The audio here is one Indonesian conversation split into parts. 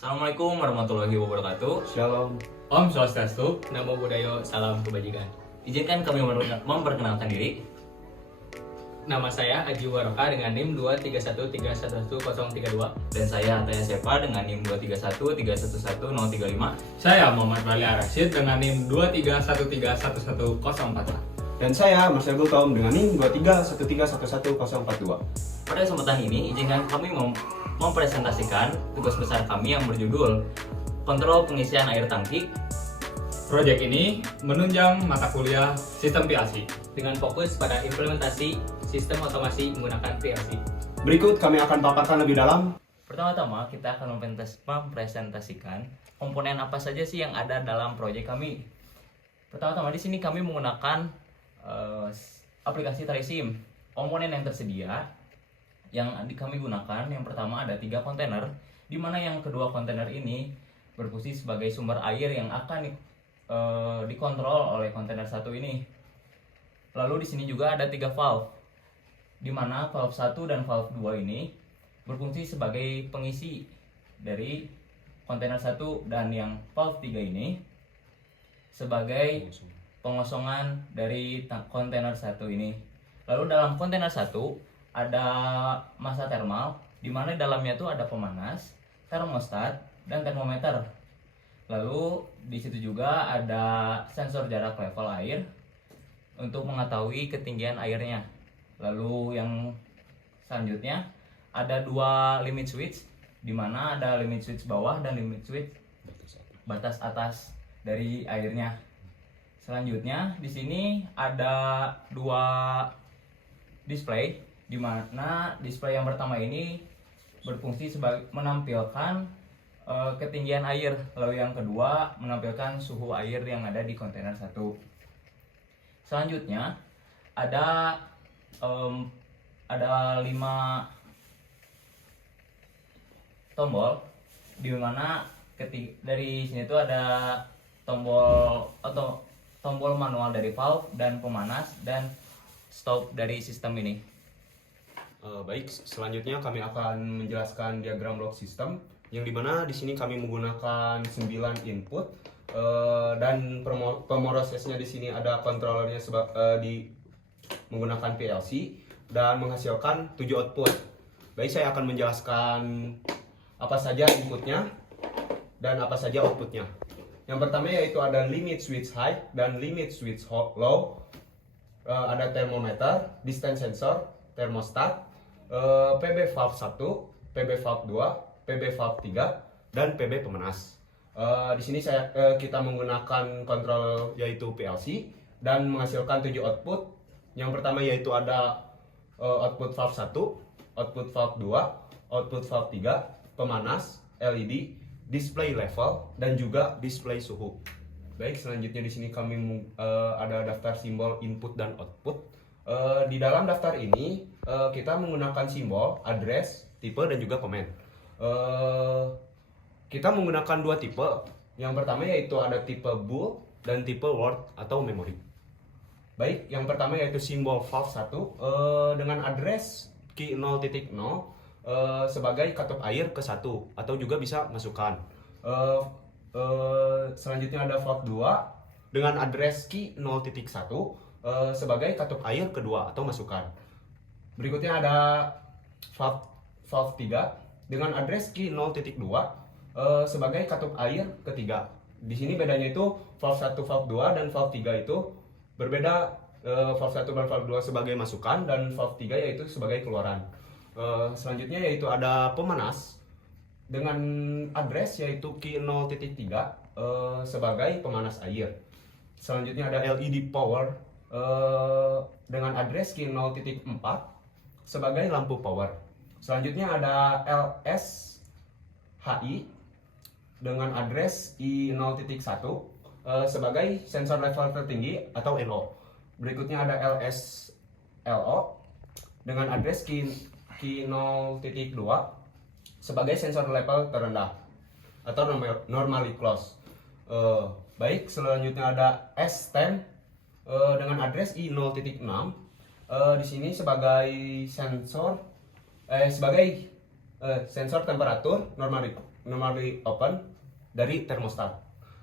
Assalamualaikum warahmatullahi wabarakatuh. Shalom. Om Swastiastu, Namo Buddhaya, Salam Kebajikan. Izinkan kami memperkenalkan diri. Nama saya Aji Waroka dengan NIM 231311032. Dan saya Ataya Sepa dengan NIM 231311035. Saya Muhammad Wali Arasyid dengan NIM 231311044. Dan saya Mas Ebul Tom dengan NIM 231311042. Pada kesempatan ini, izinkan kami mempresentasikan tugas besar kami yang berjudul Kontrol Pengisian Air Tangki. Proyek ini menunjang mata kuliah Sistem PLC dengan fokus pada implementasi sistem otomasi menggunakan PLC. Berikut kami akan paparkan lebih dalam. Pertama-tama kita akan mempresentasikan komponen apa saja sih yang ada dalam proyek kami. Pertama-tama di sini kami menggunakan aplikasi Trisim. Komponen yang tersedia yang kami gunakan yang pertama ada 3 kontainer, di mana yang kedua kontainer ini berfungsi sebagai sumber air yang akan dikontrol oleh kontainer satu ini. Lalu di sini juga ada 3 valve, di mana valve 1 dan valve 2 ini berfungsi sebagai pengisi dari kontainer 1, dan yang valve 3 ini sebagai pengosongan dari kontainer 1 ini. Lalu dalam kontainer 1 ada massa thermal, di mana dalamnya itu ada pemanas, termostat, dan termometer. Lalu di situ juga ada sensor jarak level air untuk mengetahui ketinggian airnya. Lalu yang selanjutnya ada 2 limit switch, di mana ada limit switch bawah dan limit switch batas atas dari airnya. Selanjutnya di sini ada 2 display, di mana display yang pertama ini berfungsi sebagai menampilkan ketinggian air, lalu yang kedua menampilkan suhu air yang ada di kontainer 1. Selanjutnya ada 5 tombol, di mana dari sini tuh ada tombol atau tombol manual dari valve dan pemanas dan stop dari sistem ini. Baik, selanjutnya kami akan menjelaskan diagram block system, yang dimana di sini kami menggunakan 9 input dan pemrosesnya di sini ada kontrolernya menggunakan PLC dan menghasilkan 7 output. Baik, saya akan menjelaskan apa saja inputnya dan apa saja outputnya. Yang pertama yaitu ada limit switch high dan limit switch low. Ada thermometer, distance sensor, thermostat, PB valve 1, PB valve 2, PB valve 3, dan PB pemanas. Di sini kita menggunakan kontrol yaitu PLC dan menghasilkan 7 output. Yang pertama yaitu ada output valve 1, output valve 2, output valve 3, pemanas, LED, display level, dan juga display suhu. Baik, selanjutnya di sini kami ada daftar simbol input dan output. Di dalam daftar ini kita menggunakan simbol, address, tipe, dan juga komen. Kita menggunakan 2 tipe. Yang pertama yaitu ada tipe bool dan tipe word atau memory. Baik, yang pertama yaitu simbol valve 1 dengan address key 0.0 sebagai katup air ke 1 atau juga bisa masukkan. Selanjutnya ada valve 2 dengan address key 0.1 sebagai katup air kedua atau masukan. Berikutnya ada valve 3 dengan address key 0.2 sebagai katup air ketiga. Di sini bedanya itu valve 1, valve 2 dan valve 3 itu berbeda. Valve 1 dan valve 2 sebagai masukan dan valve 3 yaitu sebagai keluaran. Selanjutnya yaitu ada pemanas dengan address yaitu key 0.3 sebagai pemanas air. Selanjutnya ada LED power dengan address key 0.4 sebagai lampu power. Selanjutnya ada LSHI dengan address I0.1 sebagai sensor level tertinggi atau LO. Berikutnya ada LSLO dengan address key 0.2 sebagai sensor level terendah atau normally close. Baik, selanjutnya ada S10 dengan address I0.6 di sini sebagai sensor temperatur normally open dari thermostat.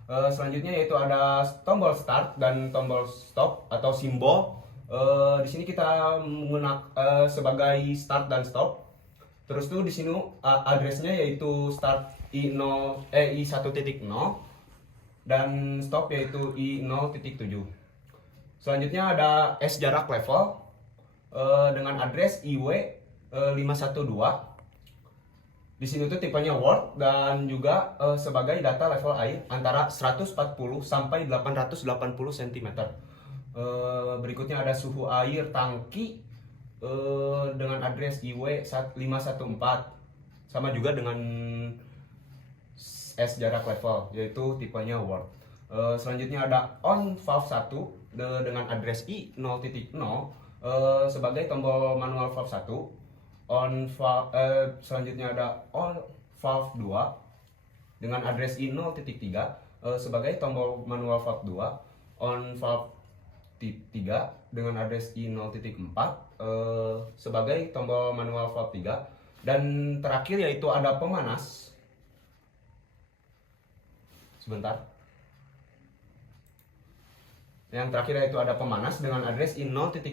Selanjutnya yaitu ada tombol start dan tombol stop atau simbol. Di sini kita menggunakan sebagai start dan stop. Terus tuh di sini addressnya yaitu start I1.0 dan stop yaitu I0.7. Selanjutnya ada S jarak level dengan address IW512. Di sini tuh tipenya Word dan juga sebagai data level air antara 140 sampai 880 cm. Berikutnya ada suhu air tangki dengan address IW514 sama juga dengan S jarak level yaitu tipenya Word. Selanjutnya ada on valve 1 dengan address I0.0 sebagai tombol manual valve 1. Selanjutnya ada on valve 2 dengan address I0.3 sebagai tombol manual valve 2. On valve 3 dengan address I0.4 sebagai tombol manual valve 3. Dan terakhir yaitu ada pemanas. Sebentar. Yang terakhir yaitu ada pemanas dengan address I0.5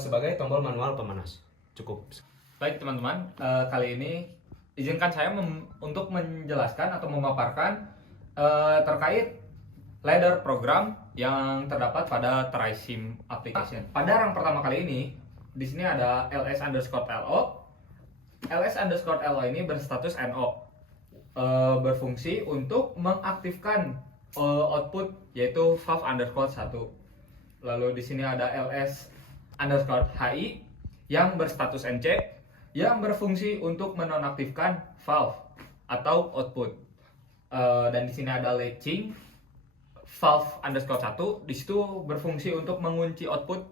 sebagai tombol manual pemanas. Cukup. Baik teman-teman, kali ini izinkan saya untuk menjelaskan atau memaparkan terkait ladder program yang terdapat pada TriSim application. Pada rang pertama kali ini, di sini ada ls_lo. ls_lo ini berstatus no, berfungsi untuk mengaktifkan output yaitu valve_1. Lalu di sini ada ls_hi yang berstatus nc yang berfungsi untuk menonaktifkan valve atau output. Dan di sini ada latching valve_1 di situ berfungsi untuk mengunci output.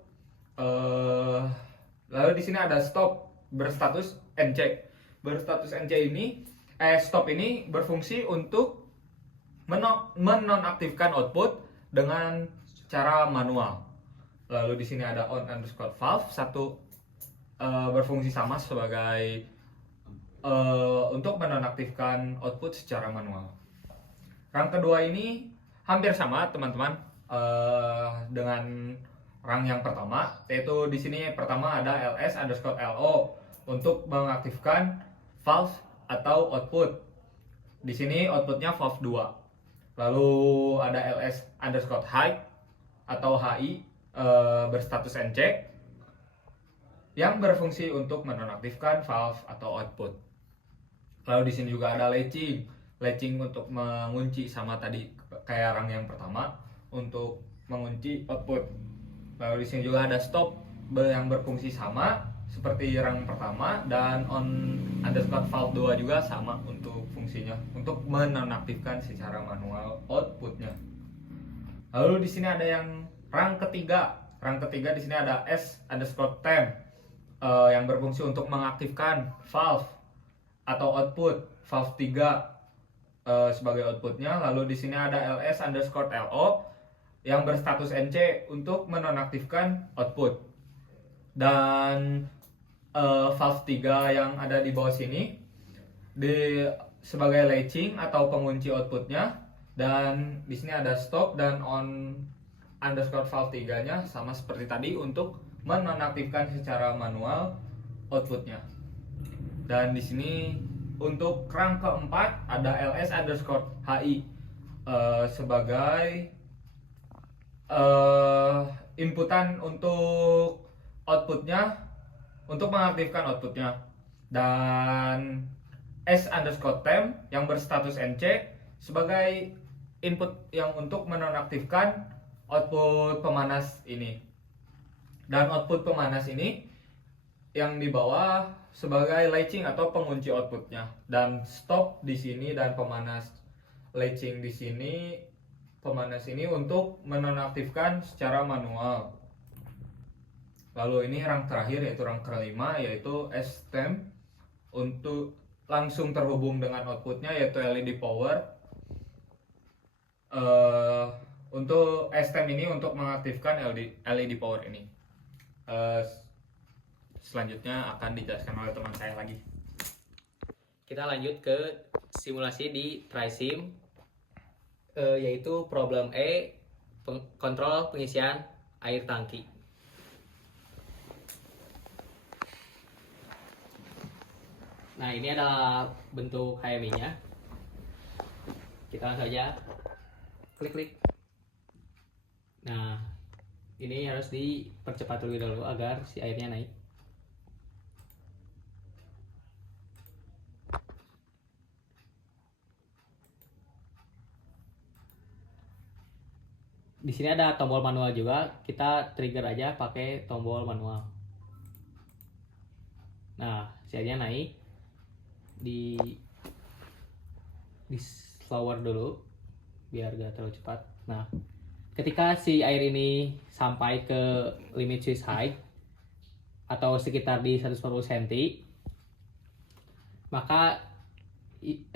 Lalu di sini ada stop berstatus nc. Berstatus nc ini stop ini berfungsi untuk menonaktifkan output dengan cara manual. Lalu di sini ada on_valve 1 berfungsi sama sebagai untuk menonaktifkan output secara manual. Rang kedua ini hampir sama teman-teman dengan rang yang pertama, yaitu di sini pertama ada ls_lo untuk mengaktifkan valve atau output. Di sini outputnya valve 2. Lalu ada ls_hi atau hi berstatus nc yang berfungsi untuk menonaktifkan valve atau output. Lalu di sini juga ada latching untuk mengunci sama tadi kayak rang yang pertama untuk mengunci output. Lalu di sini juga ada stop yang berfungsi sama seperti rang pertama, dan on_valve 2 juga sama untuk fungsinya untuk menonaktifkan secara manual outputnya. Lalu di sini ada yang rang ketiga. Rang ketiga di sini ada s_temp yang berfungsi untuk mengaktifkan valve atau output valve 3 sebagai outputnya. Lalu di sini ada ls_lo yang berstatus nc untuk menonaktifkan output. Dan valve 3 yang ada di bawah sini sebagai latching atau pengunci outputnya. Dan di sini ada stop dan on_valve 3-nya sama seperti tadi untuk menonaktifkan secara manual outputnya. Dan di sini untuk rang keempat ada ls_hi sebagai inputan untuk outputnya, untuk mengaktifkan outputnya. Dan s_temp yang berstatus nc sebagai input yang untuk menonaktifkan output pemanas ini. Dan output pemanas ini yang di bawah sebagai latching atau pengunci outputnya. Dan stop di sini dan pemanas latching di sini, pemanas ini untuk menonaktifkan secara manual. Lalu ini rang terakhir yaitu rang kelima, yaitu s_temp untuk langsung terhubung dengan outputnya yaitu LED power. Untuk s_temp ini untuk mengaktifkan LED power ini. Selanjutnya akan dijelaskan oleh teman saya lagi. kita lanjut ke simulasi di TriSim, yaitu problem E, kontrol pengisian air tangki. Nah, ini adalah bentuk HMI-nya. Kita langsung saja klik. Nah, ini harus dipercepat terlebih dahulu agar si airnya naik. Di sini ada tombol manual juga, kita trigger aja pakai tombol manual. Nah, si airnya naik, di slower dulu biar gak terlalu cepat. Nah, ketika si air ini sampai ke limit switch height atau sekitar di 140 cm, maka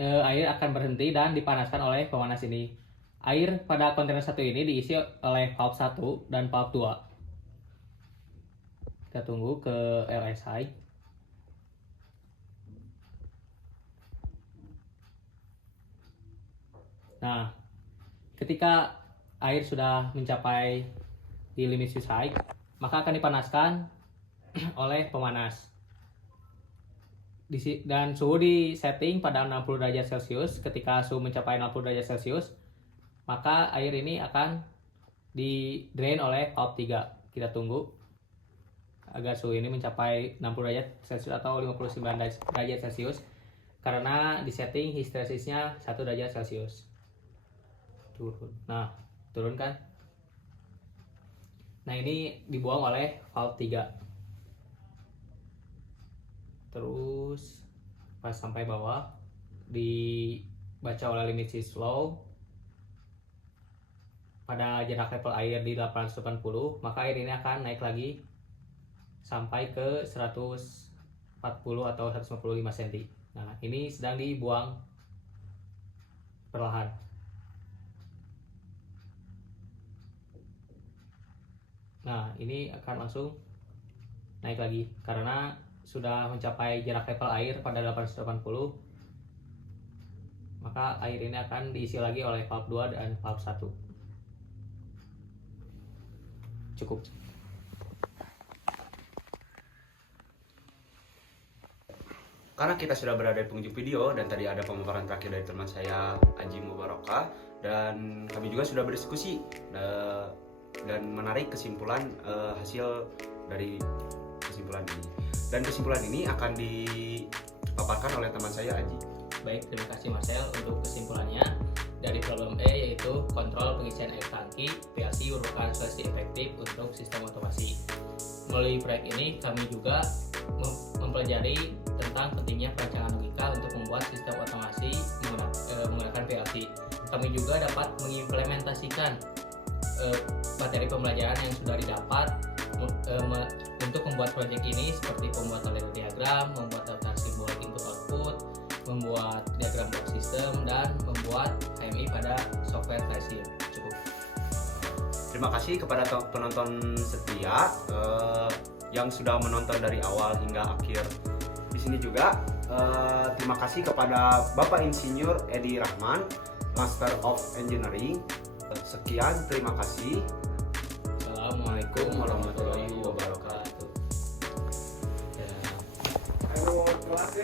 air akan berhenti dan dipanaskan oleh pemanas ini. Air pada kontainer satu ini diisi oleh valve 1 dan valve 2. Kita tunggu ke LS high. Nah, ketika air sudah mencapai di limit switch height, maka akan dipanaskan oleh pemanas. Dan suhu di setting pada 60 derajat Celcius. Ketika suhu mencapai 60 derajat Celcius, maka air ini akan di drain oleh valve 3. Kita tunggu agar suhu ini mencapai 60 derajat Celcius atau 59 derajat Celcius, karena di setting histresisnya 1 derajat Celcius. Turun. Nah, turun kan? Nah, ini dibuang oleh valve 3. Terus pas sampai bawah dibaca oleh limit switch flow pada jarak level air di 880, maka air ini akan naik lagi sampai ke 140 atau 155 cm. Nah, ini sedang dibuang perlahan. Nah, ini akan langsung naik lagi karena sudah mencapai jarak level air pada 880, maka air ini akan diisi lagi oleh valve 2 dan valve 1. Cukup. Karena kita sudah berada di penghujung video dan tadi ada pemaparan terakhir dari teman saya Aji Mubarokah, dan kami juga sudah berdiskusi dan menarik kesimpulan hasil dari kesimpulan ini. Dan kesimpulan ini akan dipaparkan oleh teman saya Aji. Baik, terima kasih Marcel untuk kesimpulannya dari problem E, yaitu kontrol pengisian air tangki PLC merupakan solusi efektif untuk sistem otomasi. Melalui proyek ini kami juga mempelajari tentang pentingnya perancangan logika untuk membuat sistem otomasi menggunakan PLC. Kami juga dapat mengimplementasikan materi pembelajaran yang sudah didapat untuk membuat proyek ini, seperti pembuatan ladder diagram, membuat daftar simbol input output, membuat diagram block system, dan membuat HMI pada software TriSim. Cukup. Terima kasih kepada penonton setia yang sudah menonton dari awal hingga akhir. Di sini juga terima kasih kepada Bapak Insinyur Edi Rahman, Master of Engineering. Sekian, terima kasih. Assalamualaikum warahmatullahi wabarakatuh. Ayo, kelas